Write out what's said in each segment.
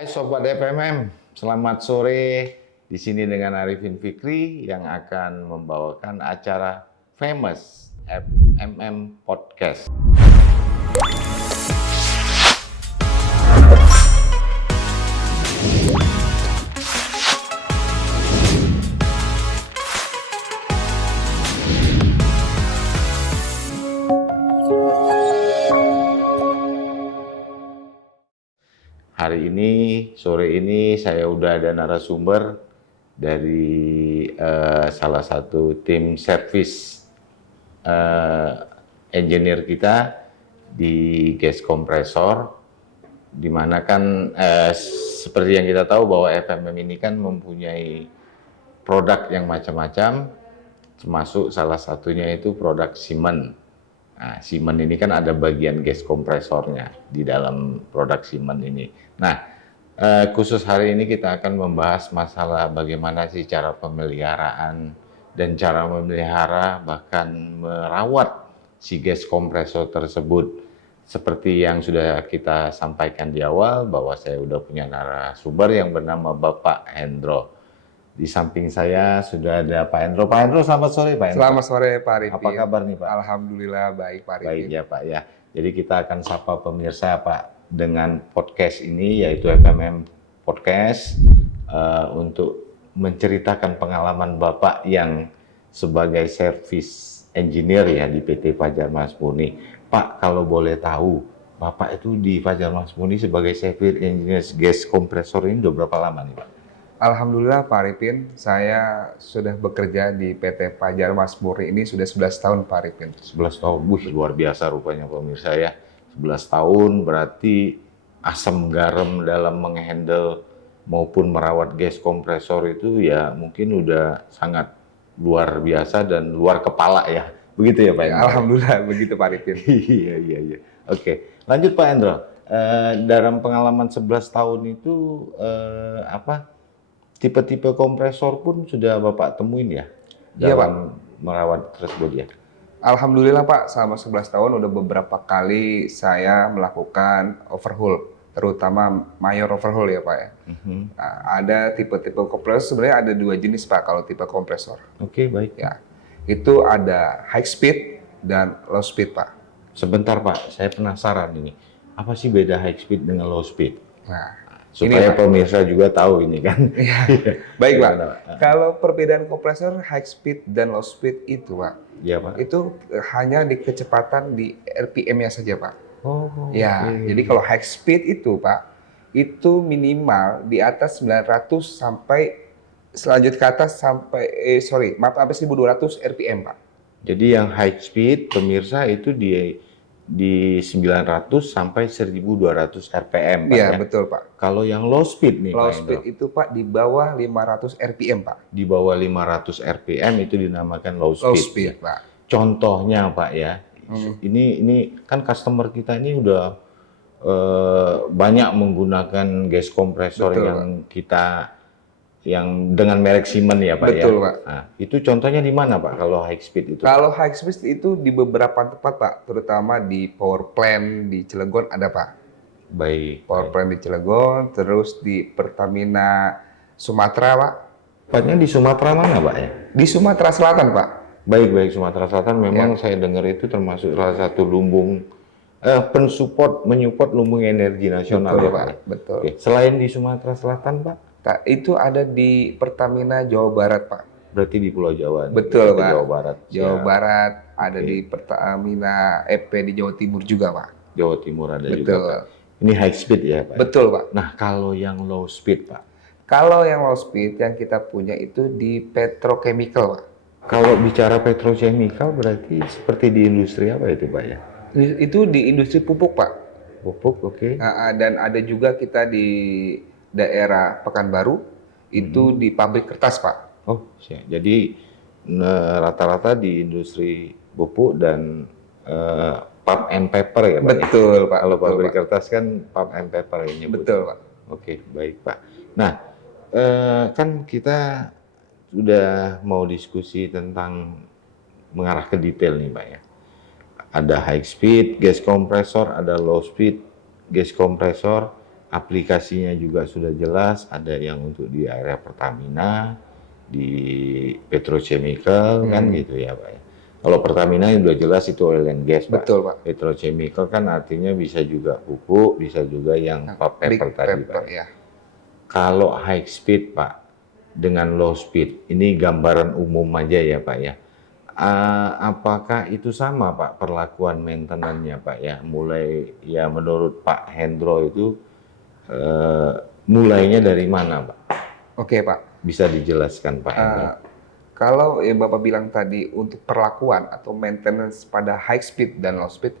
Hai Sobat FMM, selamat sore. Di sini dengan Arifin Fikri yang akan membawakan acara Famous FMM Podcast. Hari ini, sore ini saya udah ada narasumber dari salah satu tim service engineer kita di gas kompresor, di mana kan seperti yang kita tahu bahwa FMM ini kan mempunyai produk yang macam-macam, termasuk salah satunya itu produk Siemens. Nah, Siemens ini kan ada bagian gas kompresornya di dalam produk Siemens ini. Nah, khusus hari ini kita akan membahas masalah bagaimana sih cara pemeliharaan dan cara memelihara bahkan merawat si gas kompresor tersebut. Seperti yang sudah kita sampaikan di awal bahwa saya udah punya narasumber yang bernama Bapak Hendro. Di samping saya sudah ada Pak Hendro. Pak Hendro, selamat sore Pak Hendro. Selamat sore Pak Arifin. Apa kabar nih Pak? Alhamdulillah baik Pak Arifin. Baik ya Pak ya. Jadi kita akan sapa pemirsa Pak dengan podcast ini yaitu FMM Podcast untuk menceritakan pengalaman Bapak yang sebagai service engineer ya di PT Fajar Mas Murni. Pak, kalau boleh tahu, Bapak itu di Fajar Mas Murni sebagai service engineer gas kompresor ini udah berapa lama nih Pak? Alhamdulillah Pak Arifin, saya sudah bekerja di PT Fajar Mas Murni ini sudah 11 tahun Pak Arifin. 11 tahun, luar biasa rupanya pemirsa ya. 11 tahun berarti asam garam dalam menghandle maupun merawat gas kompresor itu ya mungkin udah sangat luar biasa dan luar kepala ya. Begitu ya Pak Hendro? Alhamdulillah begitu Pak Arifin. Iya. Oke, lanjut Pak Hendro. Dalam pengalaman 11 tahun itu tipe-tipe kompresor pun sudah Bapak temuin ya? Iya Pak. Dalam merawat tersebut ya? Alhamdulillah Pak, selama 11 tahun udah beberapa kali saya melakukan overhaul, terutama mayor overhaul ya Pak ya. Nah, ada tipe-tipe kompresor, sebenarnya ada dua jenis Pak kalau tipe kompresor. Oke, baik. Ya, itu ada high speed dan low speed Pak. Sebentar Pak, saya penasaran ini. Apa sih beda high speed dengan low speed? Nah, Supaya ini, pemirsa juga tahu ini kan. ya, baik Pak. Gimana, Pak? Kalau perbedaan kompresor high speed dan low speed itu Pak, Iya Pak. itu hanya di kecepatan di RPM-nya saja Pak. Oh, Ya, oke. jadi kalau high speed itu Pak, itu minimal di atas 900 sampai selanjut ke atas sampai sampai 1200 RPM Pak. Jadi yang high speed pemirsa itu di 900 sampai 1200 RPM Pak Iya, ya. betul Pak. Kalau yang low speed nih Low Pak speed Hendro, itu Pak di bawah 500 RPM Pak. di bawah 500 RPM itu dinamakan low Low speed. speed Ya. Pak. Contohnya Pak ya, ini kan customer kita ini udah banyak menggunakan gas kompresor Betul, yang dengan merek Siemens ya Pak ya. Betul, Pak. Nah, itu contohnya di mana Pak kalau high speed itu? Kalau high speed itu di beberapa tempat Pak, terutama di power plant di Cilegon ada Pak. Baik. Power plant di Cilegon, terus di Pertamina Sumatera Pak. Tepatnya di Sumatera mana Pak ya? Di Sumatera Selatan Pak. Baik, Sumatera Selatan memang Ya. saya dengar itu termasuk salah satu lumbung menyupport lumbung energi nasional Betul ya Pak, Pak. betul. Oke. Selain di Sumatera Selatan Pak, Itu ada di Pertamina Jawa Barat Pak. berarti di Pulau Jawa. nih, Betul, berarti Pak. Jawa Barat. Jawa Siap. Barat, ada Oke. di Pertamina EP di Jawa Timur juga Pak. Jawa Timur ada juga Betul. Pak. Ini high speed ya Pak. Betul Pak. Nah kalau yang low speed Pak, Kalau yang low speed yang kita punya itu di petrochemical Pak. kalau bicara petrochemical berarti seperti di industri apa itu Pak ya? Itu di industri pupuk Pak. Pupuk, oke. Dan ada juga kita di daerah Pekanbaru, itu di pabrik kertas Pak. Oh, siap. Jadi rata-rata di industri pupuk dan pulp and paper ya Pak? Ya? Betul Pak. Kalau betul, pabrik Pak. kertas kan pulp and paper yang nyebut. Betul Pak. Oke, baik Pak. Nah, kan kita sudah mau diskusi tentang mengarah ke detail nih Pak ya. Ada high speed gas kompresor, ada low speed gas kompresor. aplikasinya juga sudah jelas, ada yang untuk di area Pertamina, di petrochemical kan gitu ya Pak ya. Kalau Pertamina sudah jelas itu oil and gas Pak. Betul, Pak. Petrochemical kan artinya bisa juga pupuk, bisa juga yang Big paper tadi paper, Pak. ya. Kalau high speed Pak dengan low speed, ini gambaran umum aja ya Pak ya. Apakah itu sama Pak perlakuan maintenance-nya Pak ya? Mulai ya menurut Pak Hendro itu mulainya dari mana Pak? Oke, Pak. Bisa dijelaskan Pak Hendro? Kalau yang Bapak bilang tadi untuk perlakuan atau maintenance pada high speed dan low speed,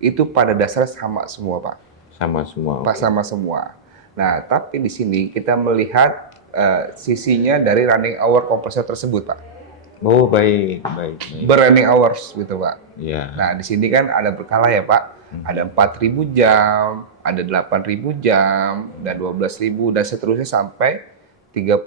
itu pada dasarnya sama semua, Pak. Sama semua. Pak, sama semua. Nah, tapi di sini kita melihat sisinya dari running hour kompresor tersebut, Pak. Oh, baik. Running hours gitu, Pak. Ya. Nah, di sini kan ada berkala ya, Pak. Ada 4.000 jam, ada 8.000 jam, dan 12.000 dan seterusnya sampai 32.000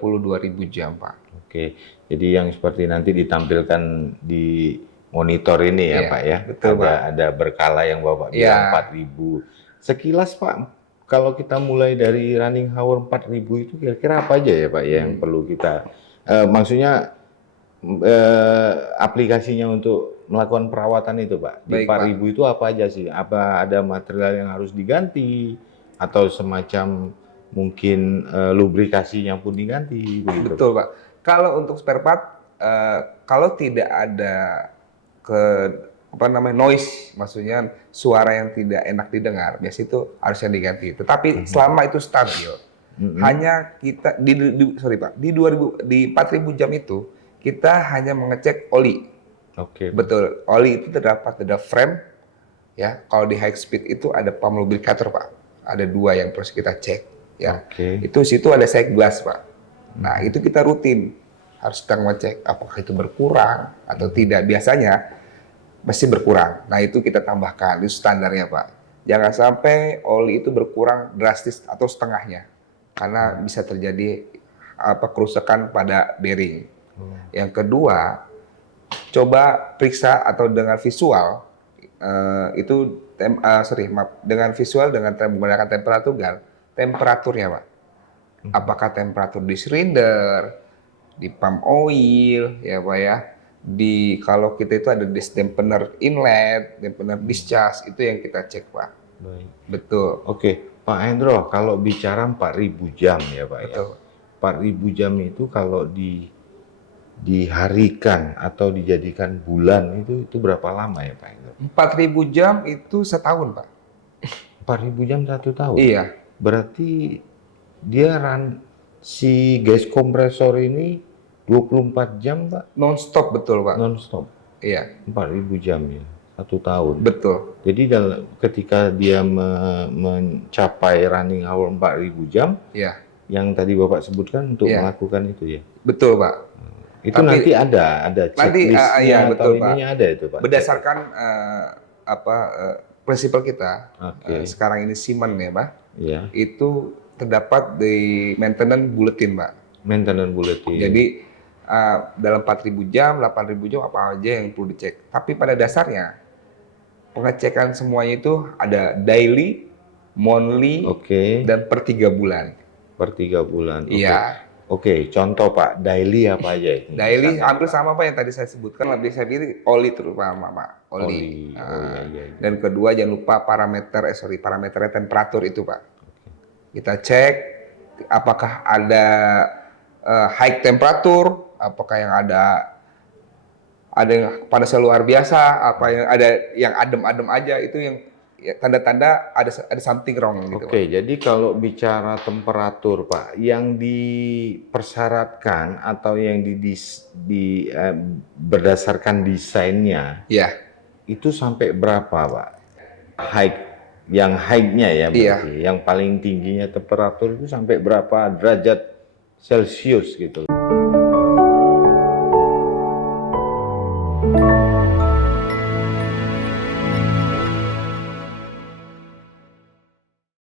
jam, Pak. Oke. Jadi yang seperti nanti ditampilkan di monitor ini ya, Iya, Pak ya. betul, Pak. Ada berkala yang Bapak bilang 4.000. Sekilas Pak, kalau kita mulai dari running hour 4.000 itu kira-kira apa aja ya Pak yang perlu kita maksudnya aplikasinya untuk melakukan perawatan itu Pak. Di Baik, 4.000 itu apa aja sih? Apa ada material yang harus diganti atau semacam mungkin lubrikasinya pun diganti begitu? Betul, Pak. Kalau untuk spare part, kalau tidak ada noise, maksudnya suara yang tidak enak didengar, biasanya itu harusnya diganti. Tetapi selama itu stabil, hanya kita di 4.000 jam itu kita hanya mengecek oli. Oke. Betul, oli itu terdapat frame, ya. Kalau di high speed itu ada pump lubricator, Pak. Ada 2 yang harus kita cek, ya. Oke. Itu situ ada side glass, Pak. Nah, itu kita rutin harus kita ngecek apakah itu berkurang atau tidak. Biasanya mesti berkurang. Nah, itu kita tambahkan, itu standarnya, Pak. Jangan sampai oli itu berkurang drastis atau setengahnya, karena bisa terjadi kerusakan pada bearing. Yang kedua, coba periksa atau dengan visual dengan visual dengan menggunakan temperaturnya, Pak. Apakah temperatur di silinder, di pump oil, ya Pak ya. Kalau kita itu ada dampener inlet, dampener discharge, itu yang kita cek, Pak. Baik. Betul. Oke, Pak Hendro, kalau bicara 4.000 jam ya Pak Betul. ya. 4.000 jam itu kalau diharikan atau dijadikan bulan itu berapa lama ya Pak Hendro? 4.000 jam itu setahun, Pak. 4.000 jam 1 tahun? Iya. Berarti dia si gas kompresor ini 24 jam Pak? Non-stop, betul, Pak. Non-stop? Iya. 4.000 jam ya, 1 tahun? Betul. Jadi ketika dia mencapai running hour 4.000 jam, Iya. yang tadi Bapak sebutkan untuk Iya. melakukan itu ya? Betul, Pak. Itu Tapi- nanti ada checklistnya iya, atau betul, Pak. ininya ada itu Pak? Berdasarkan prinsipal kita, Oke. sekarang ini Siemens ya, Pak, Ya, itu terdapat di maintenance bulletin, Pak. maintenance bulletin. Jadi dalam 4.000 jam, 8.000 jam apa aja yang perlu dicek. Tapi pada dasarnya pengecekan semuanya itu ada daily, monthly, Oke, dan per 3 bulan. per 3 bulan. Oke. Iya. Oke, contoh Pak, daily apa aja itu? Daily Misalkan, hampir Pak. sama Pak yang tadi saya sebutkan, lebih saya pilih oli terutama, Pak. Oli. Oli. Oh, iya. Dan kedua jangan lupa parameternya temperatur itu, Pak. Kita cek apakah ada high temperatur, apakah yang ada yang panasnya luar biasa, apa yang ada yang adem-adem aja, itu yang ya, tanda-tanda ada something wrong gitu. Oke, jadi kalau bicara temperatur, Pak, yang dipersyaratkan atau yang berdasarkan desainnya, Iya, itu sampai berapa, Pak? Yang high-nya ya berarti, yang paling tingginya temperatur itu sampai berapa derajat Celcius gitu.